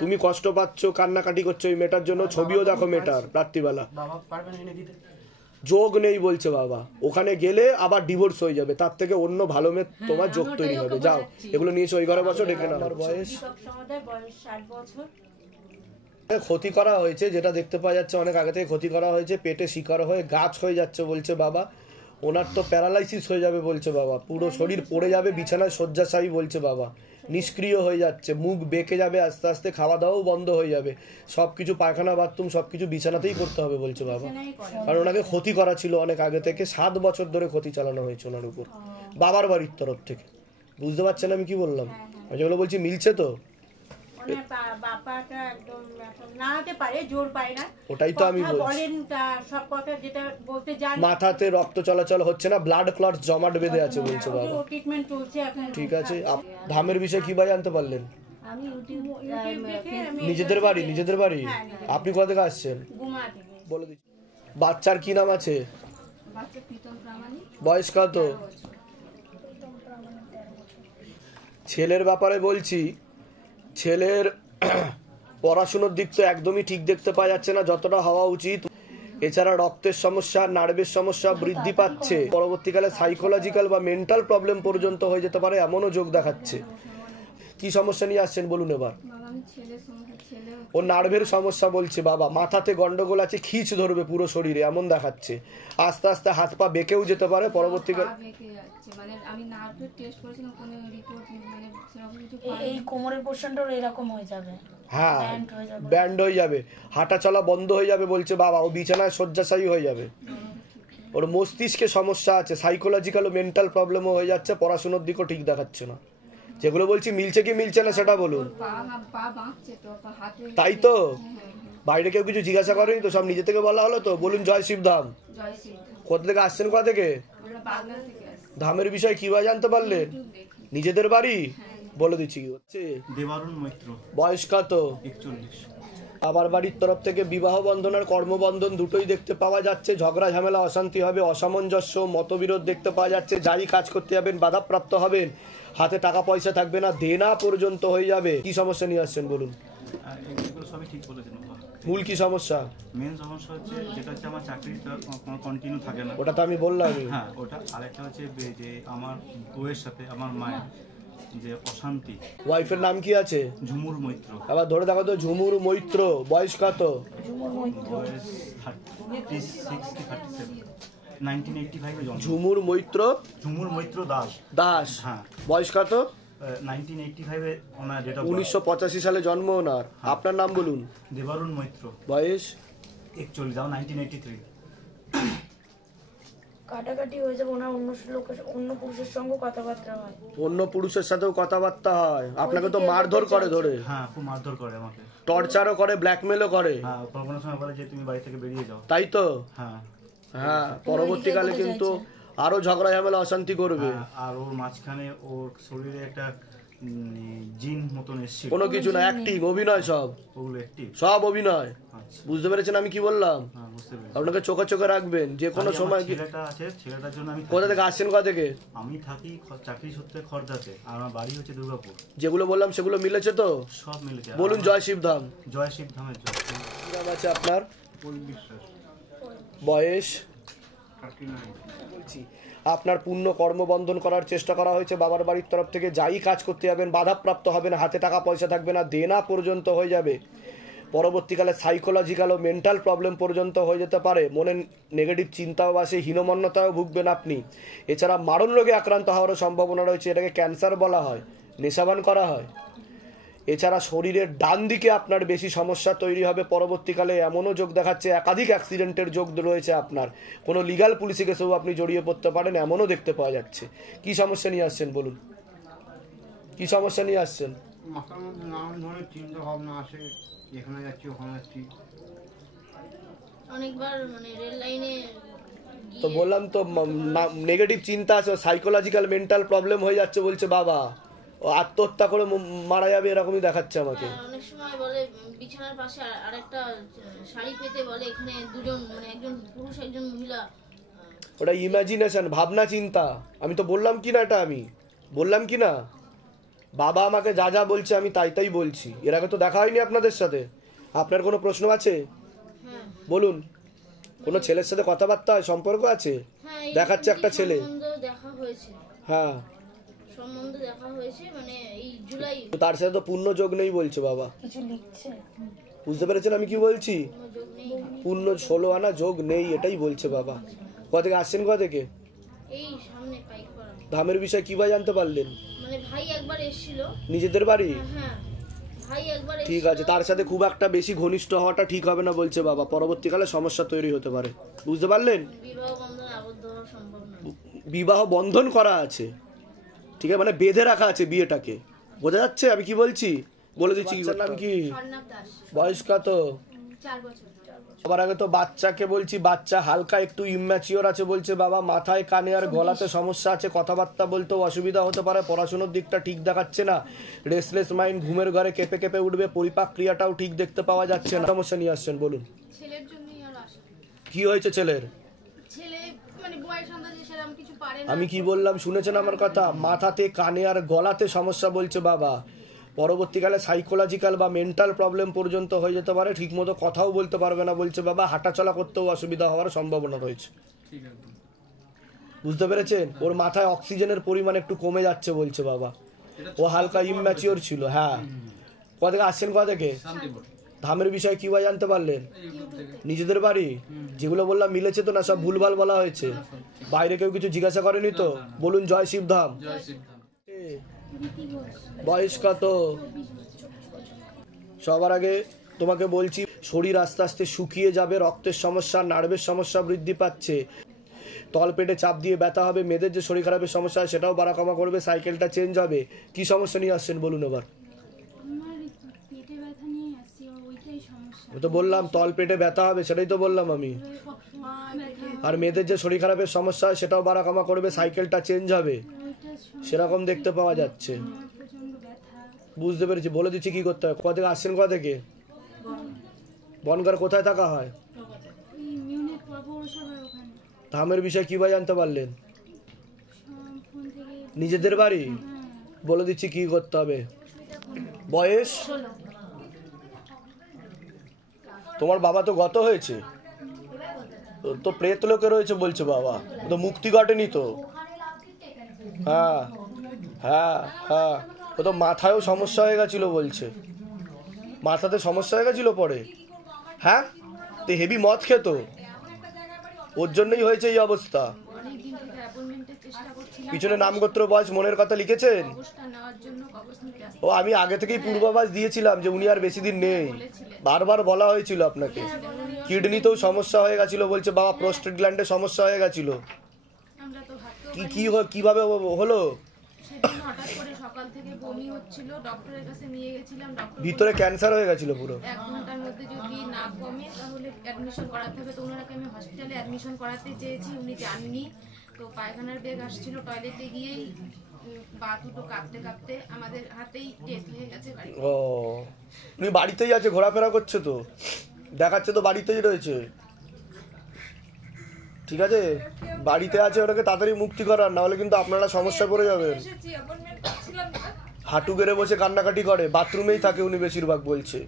তুমি কষ্ট পাচ্ছ, কান্নাকাটি করছো ওই মেয়েটার জন্য। ছবিও দেখো মেয়েটার রাত্রিবেলা। যোগ নেই বলছে বাবা, ওখানে গেলে আবার ডিভোর্স হয়ে যাবে, তার থেকে অন্য ভালো মেয়ে তোমার যোগ তৈরি হবে। যাও, এগুলো নিয়েছো ওই ঘরে বসো, ডেকে নাও। বয়স 60 বছর। ক্ষতি করা হয়েছে, যেটা দেখতে পাওয়া যাচ্ছে, অনেক আগে থেকে ক্ষতি করা হয়েছে, পেটে শিকার হয়ে গাছ হয়ে যাচ্ছে বলছে বাবা। ওনার তো প্যারালাইসিস হয়ে যাবে বলছে বাবা, পুরো শরীর পড়ে যাবে, বিছানায় শয্যাশায়ী বলছে বাবা, নিষ্ক্রিয় হয়ে যাচ্ছে, মুখ বেঁকে যাবে আস্তে আস্তে, খাওয়া দাওয়াও বন্ধ হয়ে যাবে, সবকিছু পায়খানা বাথরুম সবকিছু বিছানাতেই করতে হবে বলছে বাবা। কারণ ওনাকে ক্ষতি করা ছিল অনেক আগে থেকে, 7 বছর ধরে ক্ষতি চালানো হয়েছে ওনার উপর বাবার বাড়ির তরফ থেকে। বুঝতে পারছেন আমি কি বললাম? যেগুলো বলছি মিলছে তো? বাবাটা একদম না হতে পারে, জোর পায় না, ওটাই তো আমি বলছি। সব কথা যেটা বলতে জানি, মাথাতে রক্ত চলাচল হচ্ছে না, ব্লাড ক্লট জমাট বেঁধে আছে বলছে বাবা। ট্রিটমেন্ট চলছে এখন। ঠিক আছে, ধামের বিষয়ে কি ভাই জানতে পারলেন? আমি ইউটিউব নিজেদের বাড়ি? আপনি কোথা থেকে আসছেন? বলে দিচ্ছি। বাচ্চার কি নাম আছে? বয়স কত? ছেলের ব্যাপারে বলছি, ছেলের পড়াশুনোর দিক তো একদমই ঠিক দেখতে পাওয়া যাচ্ছে না যতটা হওয়া উচিত। এছাড়া রক্তের সমস্যা, নার্ভের সমস্যা বৃদ্ধি পাচ্ছে, পরবর্তীকালে সাইকোলজিক্যাল বা মেন্টাল প্রবলেম পর্যন্ত হয়ে যেতে পারে এমনও যোগ দেখাচ্ছে। কি সমস্যা নিয়ে আসছেন বলুন এবার। বাবা আমি ছেলে ও নার্ভের সমস্যা বলছে বাবা, মাথাতে গন্ডগোল আছে, খিচ ধরবে পুরো শরীরে এমন দেখাচ্ছে, আস্তে আস্তে হাত পা বেঁকেও যেতে পারে পরবর্তীকালে। বেঁকে যাচ্ছে, মানে আমি নার্ভের টেস্ট করেছিলাম, কোনো রিপোর্ট মানে সেরকম কিছু এই কোমরের পোর্শনটাও এরকম হয়ে যাবে, হ্যাঁ ব্যান্ড হয়ে যাবে, হাঁটা চলা বন্ধ হয়ে যাবে বলছে বাবা, ও বিছানায় শয্যাশায়ী হয়ে যাবে। ওর মস্তিষ্কে সমস্যা আছে, সাইকোলজিক্যাল ও মেন্টাল প্রবলেমও হয়ে যাচ্ছে, পড়াশোনার দিকও ঠিক দেখাচ্ছে না। যেগুলো বলছি মিলছে কি মিলছে না সেটা বলুন। তাই তো বাইরে কেউ কিছু জিজ্ঞাসা করেনি তো, সব নিজে থেকে বলা হলো তো। বলুন জয় শিবধাম। কোথা থেকে আসছেন, কোথা থেকে? ধামের বিষয় কিভাবে জানতে পারলেন? নিজেদের বাড়ি বলে দিচ্ছি। কি হচ্ছে? দেবারুণ মৈত্র। বয়স কত? 41। আবার বাড়ির তরফ থেকে বিবাহ বন্ধন আর কর্মবন্ধন দুটোই দেখতে পাওয়া যাচ্ছে। ঝগড়া ঝামেলা অশান্তি হবে, অসামঞ্জস্য মতবিরোধ দেখতে পাওয়া যাচ্ছে। যাই কাজ করতে যাবেন বাধাপ্রাপ্ত হবেন, হাতে টাকা পয়সা থাকবে না, দেনা পর্যন্ত হয়ে যাবে। কি সমস্যা নিয়ে আসছেন বলুন। এগুলো সবই ঠিক বলেছেন। মূল কি সমস্যা? মেন সমস্যা হচ্ছে যেটা হচ্ছে আমার চাকরিটা কন্টিনিউ থাকে না। ওটা তো আমি বললাম। হ্যাঁ ওটা। আরেকটা হচ্ছে যে আমার বউয়ের সাথে আমার মায়ের যে অশান্তি। ওয়াইফের নাম কি আছে? ঝুমুর মৈত্র। আবার ধরে দেখো তো, ঝুমুর মৈত্র। বয়স কত? বয়স 36 কি 37। 1985 এ জন্ম। ঝুমুর মৈত্র। ঝুমুর মৈত্র দাস। দাস, হ্যাঁ। বয়স কত? 1985 এ ওনার ডেট অফ 1985 সালে জন্ম ওনার। আপনার নাম বলুন। দেবারুণ মৈত্র। বয়স 41, যাও 1983। কাটাকাটি হয়ে যাবে, ওনার অন্য পুরুষের সঙ্গে কথাবার্তা হয়, অন্য পুরুষের সাথেও কথাবার্তা হয়। আপনাকে তো মারধর করে ধরে। হ্যাঁ খুব মারধর করে আমাকে, টর্চারও করে, ব্ল্যাকমেলও করে। হ্যাঁ কোনো সময় বলে যে তুমি বাড়ি থেকে বেরিয়ে যাও। তাই তো। হ্যাঁ হ্যাঁ, পরবর্তীকালে কিন্তু আরো ঝগড়া ঝামেলা অশান্তি করবে। আর ওর মাঝখানে ওর শরীরে একটা জিন মতন এসেছিল। কোনো কিছু না, অ্যাক্টিং, অভিনয়, সব ওগুলো অ্যাক্টিং, সব অভিনয়। বুঝতে পেরেছেন আমি কি বললাম? হ্যাঁ বুঝতে পেরেছি। আপনাকে চোখে চোখে রাখবেন যে কোনো সময়। ছেলেটা আছে, ছেলেটার জন্য আমি। কোথা থেকে আসছেন, কোথা থেকে? আমি থাকি চাকরি সূত্রে খড়দাতে, আর আমার বাড়ি হচ্ছে দুর্গাপুর। যেগুলো বললাম সেগুলো মিলেছে তো? সব মিলেছে। বলুন জয় শিবধাম। জয় শিবধামের জয়। কি নাম আছে আপনার? বয়স? বলছি আপনার পূর্ণ কর্মবন্ধন করার চেষ্টা করা হয়েছে বাবার বাড়ির তরফ থেকে। যাই কাজ করতে যাবেন বাধাপ্রাপ্ত হবেন, হাতে টাকা পয়সা থাকবে না, দেনা পর্যন্ত হয়ে যাবে। পরবর্তীকালে সাইকোলজিক্যাল ও মেন্টাল প্রবলেম পর্যন্ত হয়ে যেতে পারে। মনে নেগেটিভ চিন্তাও আসে, হীনমন্যতাও ভুগবেন আপনি। এছাড়া মারণ রোগে আক্রান্ত হওয়ারও সম্ভাবনা রয়েছে, এটাকে ক্যান্সার বলা হয়, নেশাবান করা হয়। এছাড়া শরীরের ডান দিকে আপনার বেশি সমস্যা তৈরি হবে পরবর্তীকালে। এমনও যোগ দেখাচ্ছে একাধিক অ্যাক্সিডেন্টের যোগ রয়েছে আপনার। কোনো লিগাল পুলিশি কেসেও আপনি জড়িয়ে পড়তে পারেন, এমনও দেখতে পাওয়া যাচ্ছে। কি সমস্যা নিয়ে আসছেন বলুন, কি সমস্যা নিয়ে আসছেন? মাথার মধ্যে নানান ধরনের চিন্তা ভাবনা আসে, এখানে যাচ্ছি ওখানে যাচ্ছি। অনেকবার মানে রেল লাইনে তো বললাম তো নেগেটিভ চিন্তা আছে, সাইকোলজিক্যাল মেন্টাল প্রবলেম হয়ে যাচ্ছে বলছে বাবা। ও আত্মহত্যা করে মারা যাবে এরকমই দেখাচ্ছে আমাকে। অনেক সময় বলে বিছানার পাশে আরেকটা শাড়ি পেতে বলে, এখানে দুজন মানে একজন পুরুষ একজন মহিলা। ওটা ইমাজিনেশন, ভাবনা চিন্তা। আমি তো বললাম কি না, এটা আমি বললাম কি না? বাবা আমাকে যা যা বলছে আমি তাই তাই বলছি। এর আগে তো দেখা হয়নি আপনাদের সাথে। আপনার কোনো প্রশ্ন আছে বলুন। কোনো ছেলের সাথে কথাবার্তা হয়, সম্পর্ক আছে? দেখাচ্ছে একটা ছেলে। দেখা হয়েছে, হ্যাঁ সম্বন্ধ দেখা হয়েছে, মানে এই জুলাই। তার সাথে তো পূর্ণ যোগ নেই বলছে বাবা। কিছু লিখছে, বুঝতে পেরেছেন আমি কি বলছি? পূর্ণ 16 আনা যোগ নেই, এটাই বলছে বাবা। কোথা থেকে আসছেন, কোথা থেকে? এই সামনে পাইকপাড়া। ধামের বিষয় কিভাবে জানতে পারলেন? মানে ভাই একবার এসেছিল। নিজেদের বাড়ি? হ্যাঁ ভাই একবার। ঠিক আছে, তার সাথে খুব একটা বেশি ঘনিষ্ঠ হওয়াটা ঠিক হবে না বলছে বাবা, পরবর্তীকালে সমস্যা তৈরি হতে পারে। বুঝতে পারলেন? বিবাহ বন্ধনে আবদ্ধ হওয়া সম্ভব না। বিবাহ বন্ধন করা আছে, ঠিক আছে, মানে বেঁধে রাখা আছে বিয়েটাকে। বোঝা যাচ্ছে আমি কি বলছি? বলে দিচ্ছি। নাম কি? বয়স কত? 4 বছর। আবার আগে তো বাচ্চাকে বলছি, বাচ্চা হালকা একটু ইম্যাচিওর আছে বলছে বাবা। মাথায় কানে আর গলাতে সমস্যা আছে, কথাবার্তা বলতেও অসুবিধা হতে পারে। পড়াশোনার দিকটা ঠিক দেখাচ্ছে না, রেস্টলেস মাইন্ড, ঘুমের ঘরে কেঁপে কেঁপে উঠবে, পরিপাক ক্রিয়াটাও ঠিক দেখতে পাওয়া যাচ্ছে না। সমস্যা নিয়ে আসছেন বলুন। ছেলের জন্যই আর আসা। কি হয়েছে ছেলের? ছেলে মানে বয়স আন্দাজে সেরকম কিছু পারে না। আমি কি বললাম শুনেছেন আমার কথা? মাথাতে কানে আর গলাতে সমস্যা বলছে বাবা। পরবর্তীকালে সাইকোলজিক্যাল বা মেন্টাল প্রবলেম পর্যন্ত হয়ে যেতে পারে। ঠিকমতো কথাও বলতে পারবে না বলছে বাবা। হাঁটাচলা করতেও অসুবিধা হওয়ার সম্ভাবনা রয়েছে। বুঝতে পেরেছেন? ওর মাথায় অক্সিজেনের পরিমাণ একটু কমে যাচ্ছে বলছে বাবা। ও হালকা ইম্যাচিওর ছিল। হ্যাঁ, কোথা থেকে আসছেন, কোথা থেকে? ধামের বিষয়ে কি ভাই জানতে পারলেন? নিজেদের বাড়ি যেগুলো বললাম মিলেছে তো না? সব ভুলভাল বলা হয়েছে, বাইরে কেউ কিছু জিজ্ঞাসা করেনি তো? বলুন জয় শিবধাম। বয়স কত? সবার আগে তোমাকে বলছি, শরীর আস্তে আস্তে শুকিয়ে যাবে, রক্তের সমস্যা, নার্ভের সমস্যা বৃদ্ধি পাচ্ছে, তলপেটে চাপ দিয়ে ব্যথা হবে, মেয়েদের যে শরীর খারাপের সমস্যা হয় সেটাও বাড়া কমা করবে, সাইকেলটা চেঞ্জ হবে। কি সমস্যা নিয়ে আসছেন বলুন এবার? তো বললাম তলপেটে ব্যথা হবে, সেটাই তো বললাম আমি। আর মেয়েদের যে শরীর খারাপের সমস্যা হয় সেটাও বাড়া কমা করবে, সাইকেলটা চেঞ্জ হবে, সেরকম দেখতে পাওয়া যাচ্ছে। বুঝতে পেরেছি, বলে দিচ্ছি কি করতে হবে। কোথা থেকে আসছেন, কোথা থেকে? বনগার কোথায় থাকা হয়? ধামের বিষয়ে কি ভাই জানতে পারলেন? নিজেদের বাড়ি? বলে দিচ্ছি কি করতে হবে। বয়স? তোমার বাবা তো গত হয়েছে তো, প্রেত লোকে রয়েছে বলছে বাবা, তো মুক্তি ঘটেনি তো। হ্যাঁ হ্যাঁ হ্যাঁ, ও তো মাথায়ও সমস্যা হয়ে গেছিল বলছে, মাথাতে সমস্যা হয়ে গেছিল পরে। হ্যাঁ, তো হেভি মদ খেত, ওর জন্যই হয়েছে এই অবস্থা। পিছনে নামগোত্র বয়স মনের কথা লিখেছেন? ও আমি আগে থেকেই পূর্বাভাস দিয়েছিলাম যে উনি আর বেশি দিন নেই, বারবার বলা হয়েছিল আপনাকে। কিডনিতেও সমস্যা হয়ে গেছিল বলছে বাবা, প্রোস্টেট গ্ল্যান্ডে সমস্যা হয়ে গেছিল। কিভাবে হলো? ভিতরে ক্যান্সার হয়ে গেছিল পুরো। 1 ঘন্টার মধ্যে যদি না কমে তাহলে অ্যাডমিশন করাতে হবে। তো ওনাকে আমি হসপিটালে অ্যাডমিশন করাতে চেয়েছি, উনি যাননি। তো পায়খানার বেগ আসছিল, টয়লেটে গিয়েই বা দুটো কাঁপতে কাঁপতে আমাদের হাতেই ডেথ হয়ে গেছে। ও, উনি বাড়িতেই আছে, ঘোরাফেরা করছে তো, দেখাচ্ছে তো বাড়িতেই রয়েছে। ঠিক আছে, বাড়িতে আছে, ওটাকে তাড়াতাড়ি মুক্তি করার, না হলে কিন্তু আপনারা সমস্যায় পড়ে যাবেন। হাঁটু গেড়ে বসে কান্নাকাটি করে, বাথরুমেই থাকে উনি বেশিরভাগ বলছে।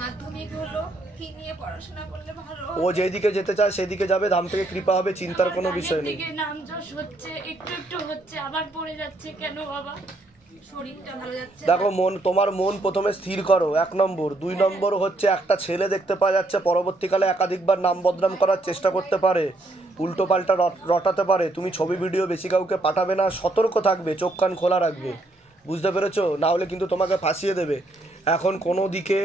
মাধ্যমিক হলো, কি নিয়ে পড়াশোনা করলে ভালো? ও যেদিকে যেতে চায় সেদিকে যাবে, ধাম থেকে কৃপা হবে, চিন্তার কোনো বিষয় নেই। নাম যশ হচ্ছে, একটু একটু হচ্ছে, আবার পড়ে যাচ্ছে কেন বাবা? শরীরটা ভালো যাচ্ছে। দেখো তোমার মন প্রথমে স্থির করো, 1 নম্বর। 2 নম্বর হচ্ছে একটা ছেলে দেখতে পাওয়া যাচ্ছে পরবর্তীকালে একাধিকবার নাম বদনাম করার চেষ্টা করতে পারে, উল্টো পাল্টা রটাতে পারে। তুমি ছবি ভিডিও বেশি কাউকে পাঠাবে না, সতর্ক থাকবে, চোখ কান খোলা রাখবে, বুঝতে পেরেছো? না হলে কিন্তু তোমাকে ফাঁসিয়ে দেবে। এখন কোনো দিকে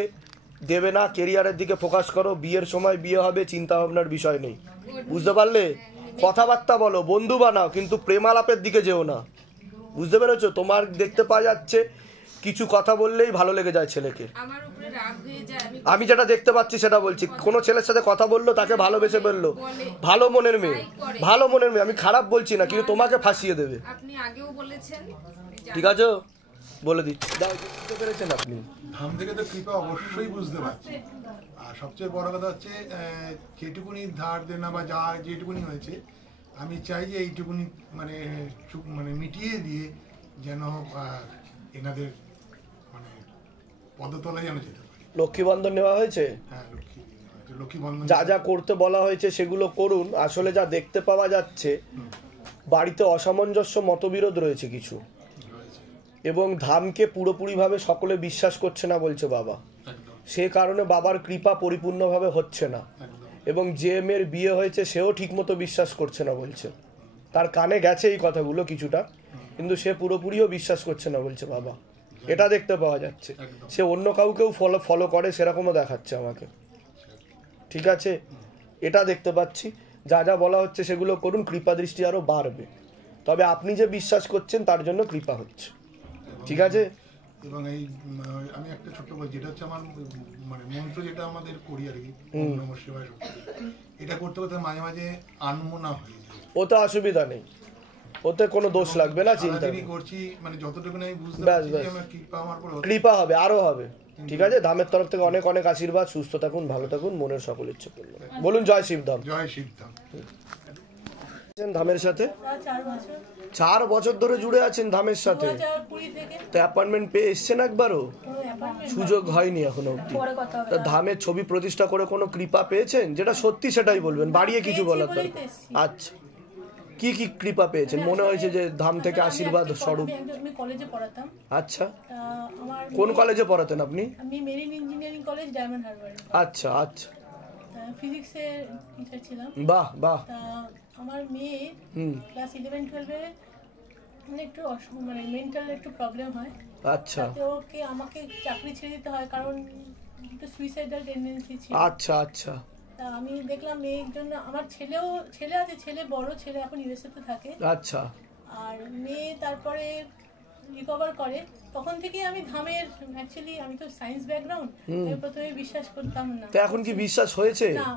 দেবে না, কেরিয়ারের দিকে ফোকাস করো, বিয়ের সময় বিয়ে হবে, চিন্তা ভাবনার বিষয় নেই, বুঝতে পারলে? কথাবার্তা বলো, বন্ধু বানাও, কিন্তু প্রেমালাপের দিকে যেও না, বুঝতে পেরেছো? তোমার দেখতে পাওয়া যাচ্ছে কিছু কথা বললেই ভালো লেগে যায় ছেলেকে। আমি যেটা দেখতে পাচ্ছি সেটা বলছি, কোনো ছেলের সাথে কথা বললো, তাকে ভালোবেসে বললো, ভালো মনের মেয়ে, ভালো মনের মেয়ে, আমি খারাপ বলছি না, কিন্তু তোমাকে ফাঁসিয়ে দেবে। আপনি আগেও বলেছেন, ঠিক আছে, বলে দিচ্ছি। দাও, বুঝতে পেরেছেন আপনি? ধাম থেকে তো কৃপা অবশ্যই বুঝতে পারছি। আর সবচেয়ে বড় কথা হচ্ছে যেটুকুনি ধার দেনা বা যা যেটুকুনি হয়েছে, আমি চাই যে এইটুকুনি মানে মিটিয়ে দিয়ে যেন এনাদের মানে পদতলায় যেন যেতে পারে। লক্ষ্মী বন্ধন নেওয়া হয়েছে? হ্যাঁ, লক্ষ্মী বন্ধন। যা যা করতে বলা হয়েছে সেগুলো করুন। আসলে যা দেখতে পাওয়া যাচ্ছে, বাড়িতে অসামঞ্জস্য, মতবিরোধ রয়েছে কিছু, এবং ধামকে পুরোপুরিভাবে সকলে বিশ্বাস করছে না বলছে বাবা। সে কারণে বাবার কৃপা পরিপূর্ণভাবে হচ্ছে না, এবং যে মেয়ের বিয়ে হয়েছে সেও ঠিকমতো বিশ্বাস করছে না বলছে। তার কানে গেছে এই কথাগুলো কিছুটা, কিন্তু সে পুরোপুরিও বিশ্বাস করছে না বলছে বাবা। এটা দেখতে পাওয়া যাচ্ছে। সে অন্য কাউকেও ফলো করে সেরকমও দেখাচ্ছে আমাকে। ঠিক আছে, এটা দেখতে পাচ্ছি। যা যা বলা হচ্ছে সেগুলো করুন, কৃপা দৃষ্টি আরও বাড়বে। তবে আপনি যে বিশ্বাস করছেন তার জন্য কৃপা হচ্ছে। ঠিক আছে। এবং এই আমি একটা ছোট্ট বই, যেটা হচ্ছে আমার মানে মন্ত্র, যেটা আমাদের করি আর কি, নমঃ শিবায়, এটা করতে করতে মাঝে মাঝে আনমনা হয়ে যায়। ওতে অসুবিধা নেই, ওতে কোনো দোষ লাগবে না, চিন্তা করছি মানে যতটুকু আমি বুঝতে পারছি যে আমার কৃপা আমার উপর কৃপা হবে, আরো হবে। ঠিক আছে, ধামের তরফ থেকে অনেক অনেক আশীর্বাদ। সুস্থ থাকুন, ভালো থাকুন, মনের সকল ইচ্ছে পূর্ণ। বলুন জয় শিবধাম। জয় শিবধাম। ধামের সাথে 4 বছর ধরে জুড়ে আছেন ধামের সাথে, তো অ্যাপয়েন্টমেন্ট পেয়ে এসছেন একবারও? সুযোগ হয়নি এখনো অব্দি। ধামের ছবি প্রতিষ্ঠা করে কোনো কৃপা পেয়েছেন? যেটা সত্যি সেটাই বলবেন, বাড়িয়ে কিছু বলার দরকার। আচ্ছা, কি কি কৃপা পেয়েছেন মনে হয়েছে যে ধাম থেকে আশীর্বাদ স্বরূপ? আমি কলেজে পড়াতাম। আচ্ছা, আমার কোন কলেজে পড়াতেন আপনি? আমি মেরিন ইঞ্জিনিয়ারিং কলেজ, ডায়মন্ড হারবারে। আচ্ছা আচ্ছা, ফিজিক্সের টিচার ছিলাম। বাহ বাহ। আমার মেয়ে ক্লাস 11-12 মানে একটু মানে মেন্টাল একটু প্রবলেম হয়। আচ্ছা, তো ওকে আমাকে চাকরি ছেড়ে দিতে হয় কারণ একটু সুইসাইডাল টেন্ডেন্সি ছিল। আচ্ছা আচ্ছা। তা আমি দেখলাম মেয়ের জন্য, আমার ছেলে আছে, ছেলে বড় ছেলে এখন ইউএসএ তে থাকে। আচ্ছা। আর মেয়ে তারপরে রিকভার করে, তখন থেকে আমি ধামের, অ্যাকচুয়ালি আমি তো সায়েন্স ব্যাকগ্রাউন্ড, আমি প্রথমে বিশ্বাস করতাম না। তো এখন কি বিশ্বাস হয়েছে? না,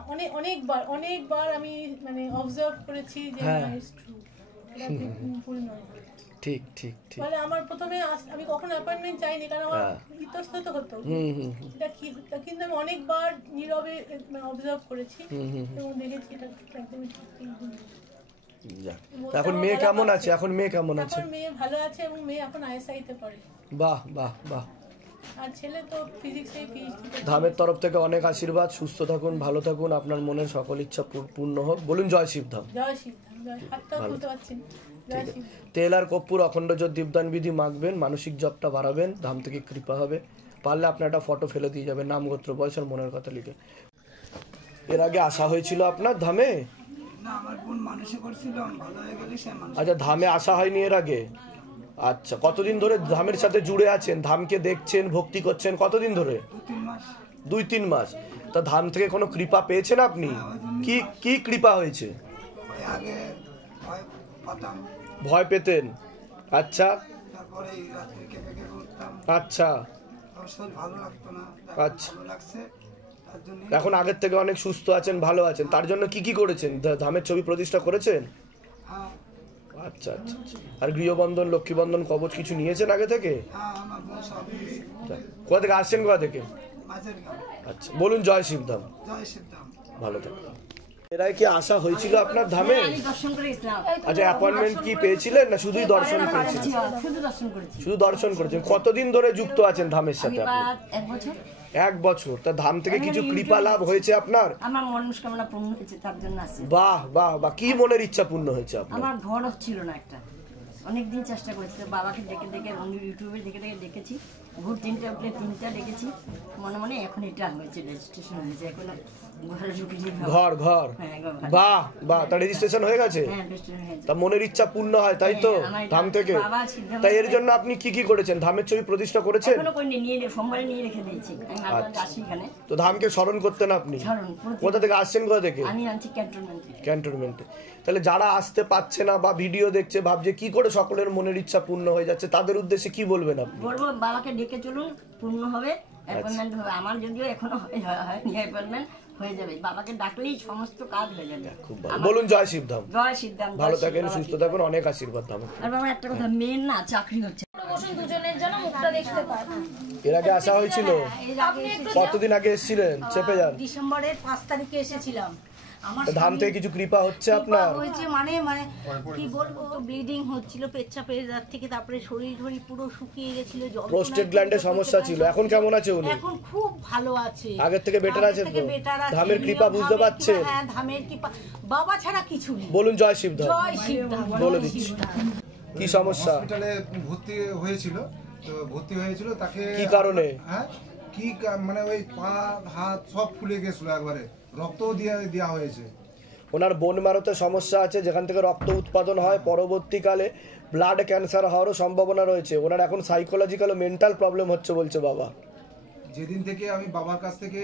অনেকবার আমি মানে অবজার্ভ করেছি যে ইটস ট্রু, এটা ভুল নয়। ঠিক ঠিক ঠিক। মানে আমার প্রথমে আমি কখনো অ্যাপয়েন্টমেন্ট চাইনি কারণ আমার ইতস্তত হতো, এটা কি, কিন্তু আমি অনেকবার নীরবে অবজার্ভ করেছি এবং দেখেছি এটা একদমই ঠিক। এখন মেয়ে কেমন আছে? এখন মেয়ে কেমন আছে? এখন মেয়ে ভালো আছে এবং মেয়ে এখন আইএসআই তে পড়ে। বাহ বাহ বাহ। আর ছেলে তো ফিজিক্সে পিএইচডি। ধামের তরফ থেকে অনেক আশীর্বাদ, সুস্থ থাকুন, ভালো থাকুন, আপনার মনের সকল ইচ্ছা পূর্ণ হোক। বলুন জয় শিবধাম। জয় শিবধাম। জয়, হাতটা খুলতে পারছেন। জয় শিব। তেল আর কর্পূর অখণ্ড জ্যোৎ দীপদান বিধি মাখবেন, মানসিক জপটা বাড়াবেন, ধাম থেকে কৃপা হবে। পারলে আপনার একটা ফটো ফেলে দিয়ে যাবেন, নাম গোত্র বয়স আর মনের কথা লিখে। এর আগে আসা হয়েছিল আপনার ধামে? না, আমার বোন মানুষে করছিল, ভালো হয়ে গেলে সে মানুষ। আচ্ছা, ধামে আসা হয়নি এর আগে? আচ্ছা, কতদিন ধরে ধামের সাথে জুড়ে আছেন? ধামকে দেখছেন, ভক্তি করছেন কতদিন ধরে? 2-3 মাস। তা ধাম থেকে কোনো কৃপা পেয়েছেন আপনি? কি কি কৃপা হয়েছে? ভয় পেতেন? আচ্ছা আচ্ছা আচ্ছা। এখন আগের থেকে অনেক সুস্থ আছেন, ভালো আছেন, তার জন্য কি কি করেছেন? ধামের ছবি প্রতিষ্ঠা করেছেন? আচ্ছা আচ্ছা। আর গৃহবন্ধন, লক্ষ্মীবন্ধন, কবচ কিছু নিয়েছেন আগে থেকে? কোথা থেকে আসছেন? কোথা থেকে? আচ্ছা, বলুন জয় শিবধাম। ভালো থাকুন। এরাই কি আসা হয়েছিল আপনার ধামে? আচ্ছা, অ্যাপয়েন্টমেন্ট কি পেয়েছিলেন না শুধুই দর্শন পেয়েছিলেন? শুধু দর্শন করেছেন। কতদিন ধরে যুক্ত আছেন ধামের সাথে? 1 বছর। তা ধাম থেকে কিছু কৃপা লাভ হয়েছে আপনার? আমার মনস্কামনা পূর্ণ হয়েছে, তার জন্য আসছি। বাহ বাহ বাহ। কি মনের ইচ্ছা পূর্ণ হয়েছে আপনার? আমার ঘর হচ্ছিল না একটা, অনেকদিন চেষ্টা করেছি, বাবাকে ডেকে ডেকে ইউটিউবে দেখে দেখে দেখেছি, ভোর 3টে উঠলে 3টা দেখেছি, মনে মনে এখন এটা হয়েছে, রেজিস্ট্রেশন হয়েছে। এখন ঘর ঘর। বাহ বাহ। তা রেজিস্ট্রেশন হয়ে গেছে? তা মনের ইচ্ছা পূর্ণ হয়, তাই তো ধাম থেকে? তাই এর জন্য আপনি কি কি করেছেন? ধামের ছবি প্রতিষ্ঠা করেছেন? সোমবারে নিয়ে রেখে দিয়েছি। তো ধামকে স্মরণ করতেন আপনি? কোথা থেকে আসছেন? কোথা থেকে? আমি আনছি ক্যান্টনমেন্টে। তাহলে যারা আসতে পারছে না বা ভিডিও দেখছে, ভাবছে কি করে সকলের মনের ইচ্ছা পূর্ণ হয়ে যাচ্ছে, তাদের উদ্দেশ্যে কি বলবেন আপনি? বলবো বাবাকে ডেকে চলুন, পূর্ণ হবে, অ্যাপয়েন্টমেন্ট হবে। আমার যদিও এখনো হয়নি অ্যাপয়েন্টমেন্ট, হয়ে যাবে। বাবাকে ডাকলেই সমস্ত কাজ হয়ে যাবে। খুব ভালো। বলুন জয় শিবধাম। জয় শিবধাম। ভালো থাকেন, সুস্থ থাকুন, অনেক আশীর্বাদ ধাম। আর বাবা একটা কথা, মেয়ের না চাকরি হচ্ছে, দুজনের জন্য মুখটা দেখতে পায়। এর আগে আসা হয়েছিল? কতদিন আগে এসেছিলেন? চেপে যান। ডিসেম্বরের 5 তারিখে এসেছিলাম। ধাম থেকে কিছু কৃপা হচ্ছে আপনার? হয়েছে মানে মানে কি বলবো, ব্লিডিং হচ্ছিল পেচ্ছাপের রাত থেকে, তারপরে শরীর পুরো শুকিয়ে গেছিল, প্রোস্টেট গ্ল্যান্ডের সমস্যা ছিল। এখন কেমন আছে উনি? এখন খুব ভালো আছে, আগের থেকে বেটার আছে তো? ধামের কৃপা বুঝতে পারছেন? হ্যাঁ, ধামের কৃপা, বাবা ছাড়া কিছু নেই। বলুন জয় শিবধাম। জয় শিবধাম। বলে দিচ্ছি কি সমস্যা। হসপিটালে ভর্তি হয়েছিল, তো ভর্তি হয়েছিল তাকে কি কারণে? হ্যাঁ, কি মানে ওই পা হাত সব ফুলে গেছিল, একবারে রক্তও দেওয়া হয়েছে। ওনার বোন ম্যারোতে সমস্যা আছে, যেখান থেকে রক্ত উৎপাদন হয়, পরবর্তীকালে ব্লাড ক্যান্সার হওয়ারও সম্ভাবনা রয়েছে। ওনার এখন সাইকোলজিক্যাল ও মেন্টাল প্রবলেম হচ্ছে বলছে বাবা। যেদিন থেকে আমি বাবার কাছ থেকে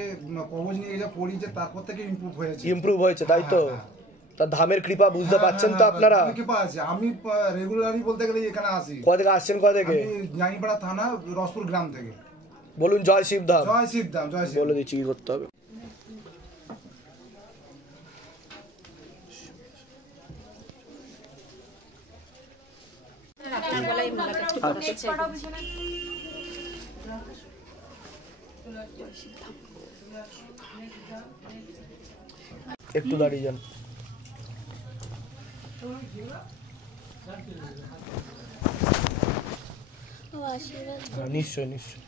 কবজ নিয়ে যা পড়িয়েছে, তারপর থেকে ইমপ্রুভ হয়েছে, তাই তো? তা ধামের কৃপা বুঝতে পারছেন তো আপনারা? কৃপা আছে। আমি রেগুলারই বলতে গেলে এখানে আসি। কোথা থেকে আসছেন? কোথা থেকে? জানিপাড়া থানা, রসপুর গ্রাম থেকে। বলুন জয় শিবধাম। জয় শিবধাম। জয় শিব। বলে দিচ্ছি কি করতে হবে। একটু দাঁড়িয়ে যান। নিশ্চয় নিশ্চয়।